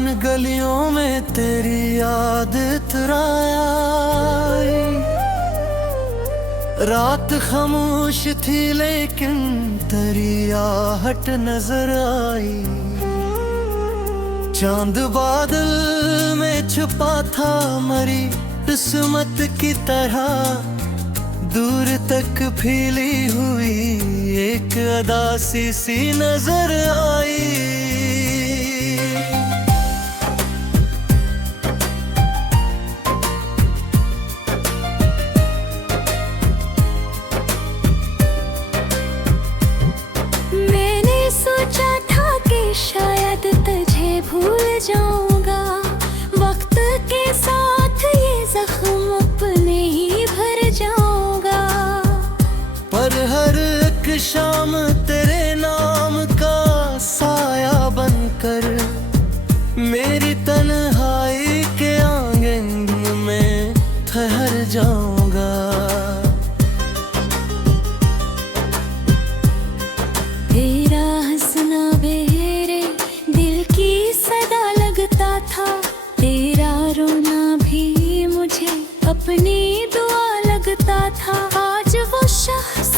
अनजान गलियों में तेरी याद इतराया। रात खामोश थी लेकिन तेरी आहट नजर आई। चांद बादल में छुपा था मरी किस्मत की तरह, दूर तक फैली हुई एक अदासी सी नजर आई। मैंने सोचा था कि शायद तुझे भूल जाऊंगा, वक्त के साथ ये जख्म अपने ही भर जाऊंगा। पर हर एक शाम तेरे नाम का साया बनकर मेरी तन्हाई के आंगन में ठहर जाऊंगा। तेरा हंसना मेरे दिल की सदा लगता था, तेरा रोना भी मुझे अपनी दुआ लगता था। आज वो शख्स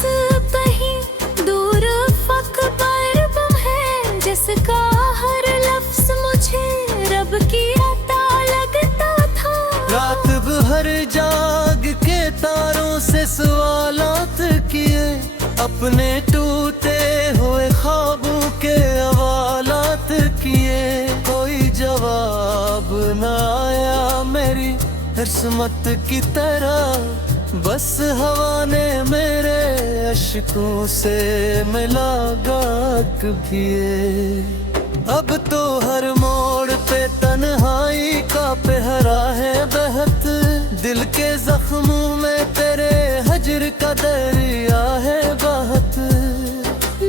कहीं दूर फक पर गुम है, जिसका हर लफ्ज मुझे रब की अता लगता था। रात भर जाग के तारों से सवालात किए, अपने टूटे हुए ख्वाबों के हवालात किए। कोई जवाब न आया मेरी किस्मत की तरह, बस हवा ने मेरे अश्कों से मिला गाक किए। अब तो हर मोड़ पे तन्हाई का पहरा है बहत, दिल के जख्मों में तेरे हजर का दरिया है बहत।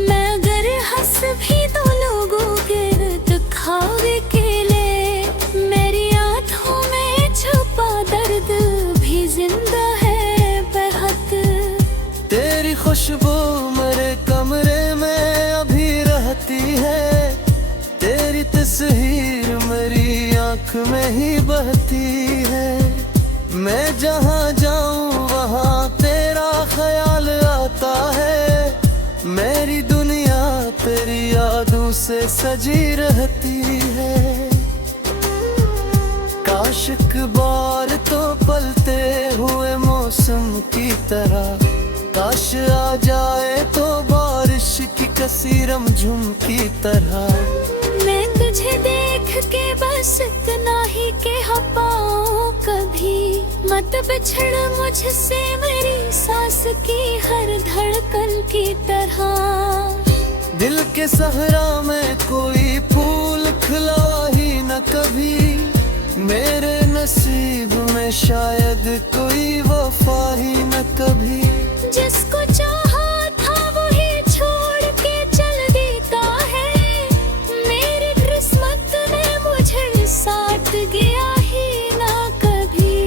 मैं अगर हंस भी तो लोगों के दिखावे के लिए, मेरी आंखों में छुपा दर्द भी जिंदा है बहुत। तेरी खुशबू मेरे कमरे में अभी रहती है, तेरी तस्वीर मेरी आँख में ही बहती है। मैं जहाँ जाऊँ वहाँ तेरा ख्याल आता है, मेरी दुनिया तेरी यादों से सजी रहती है। काश एक बार तो पलते हुए मौसम की तरह, काश आ जाए तो बारिश की कसी रमझुम की तरह। मैं तुझे देख के बस इतना ही कह पाऊं कभी, मत बिछड़ मुझसे मेरी सांस की हर धड़कन की तरह। दिल के सहरा में कोई फूल खिला ही न कभी, मेरे नसीब में शायद कोई वफा ही न कभी। जिसको चाहा था वही छोड़ के चल देता है, मेरी किस्मत ने मुझे साथ गया ही ना कभी।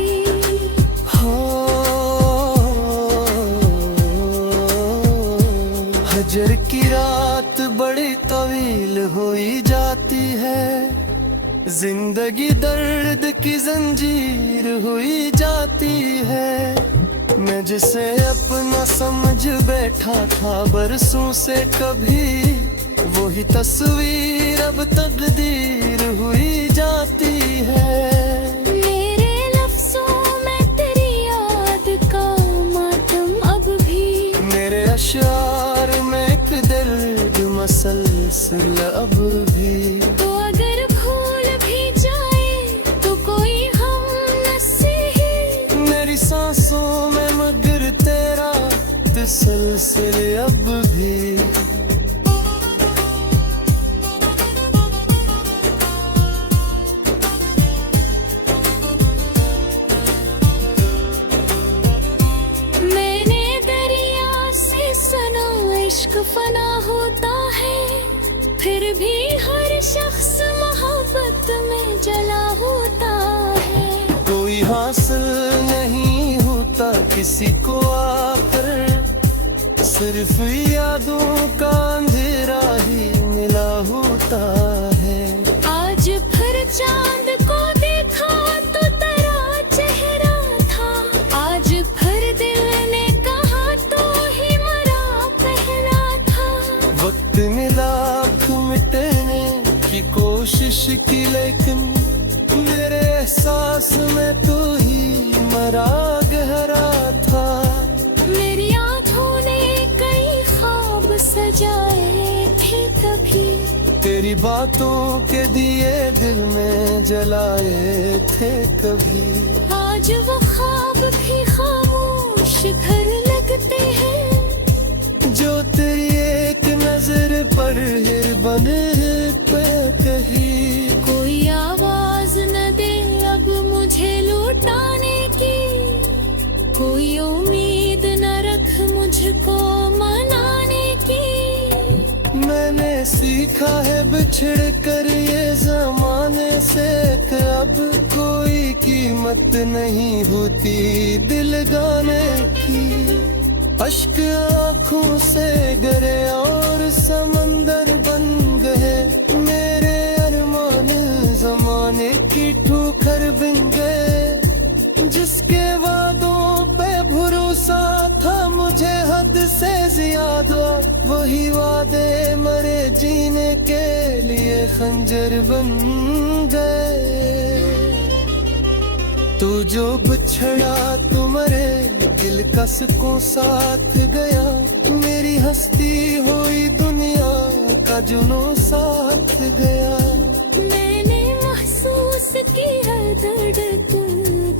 हजर की रात बड़ी तवील हुई जाती है, जिंदगी दर्द की जंजीर हुई जाती है। मैं जिसे अपना समझ बैठा था बरसों से कभी, वही तस्वीर अब तकदीर हुई जाती है। मेरे लफ्जों में तेरी याद का मातम अब भी, मेरे अशार में एक दर्द मसलसल अब भी। तो अगर भूल भी जाए तो कोई हम नसीही, मेरी सांसों में मगर तेरा तसलसल अब भी। मैंने दरिया से सुना इश्क फना होता है, फिर भी हर शख्स मोहब्बत में जला होता है। कोई हासिल नहीं होता किसी को आकर, सिर्फ यादों का अंधेरा ही मिला होता है। आज फिर चांद को देखा तो तेरा चेहरा था, आज फिर दिल ने कहा तो ही मरा पहला था। वक्त मिला आँख मिटने की कोशिश की, लेकिन मेरे एहसास में तो ही मरा गहरा था। मेरी आँखों ने कई ख्वाब सजाए थे तभी, तेरी बातों के दिए दिल में जलाए थे कभी। आज वो ख्वाब भी खामोश घर लगते हैं, जो तेरी एक नजर पर हिर बने पे कही। कोई आवाज न दे अब मुझे लौटाने की, कोई उम्मीद न रख मुझको मनाने की। मैंने सीखा है बिछड़ कर ये जमाने से, कि अब कोई कीमत नहीं होती दिल गाने की। अश्क आँखों से गिरे और समंदर बन गए, मेरे अरमान जमाने की ठोकर बिन गए। जिसके वादों पे भरोसा था मुझे हद से ज्यादा, वही वादे मरे जीने के लिए खंजर बन गए। तू जो बिछड़ा तो मरे दिल का सुकून साथ गया, मेरी हस्ती हुई दुनिया का जुनून साथ गया। मैंने महसूस किया दर्द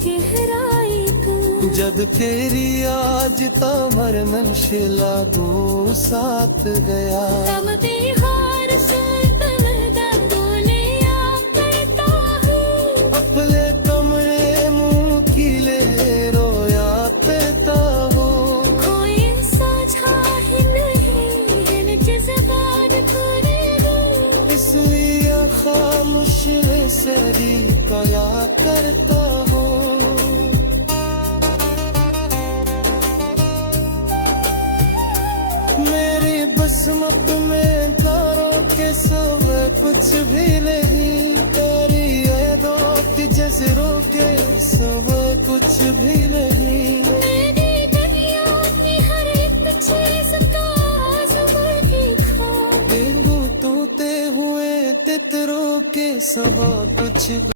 गहराई का, जब तेरी आज तमर नशिला दो साथ गया। तब बिहार से तमदा बोले आ करता हूँ, अपने कमरे मुंह कीले रोया करता हो। कोई साझा ही नहीं है जज्बात करेगा, इसलिए खामोश से कया करता हो। मेरी बसमत में तारों के सिवा कुछ भी नहीं, तेरी यादों की जज़रों के सिवा कुछ भी नहीं। मेरी दुनिया की हर एक चीज का ज़ुबान की ख्वाब, देखूं तोते हुए तितरों के सिवा कुछ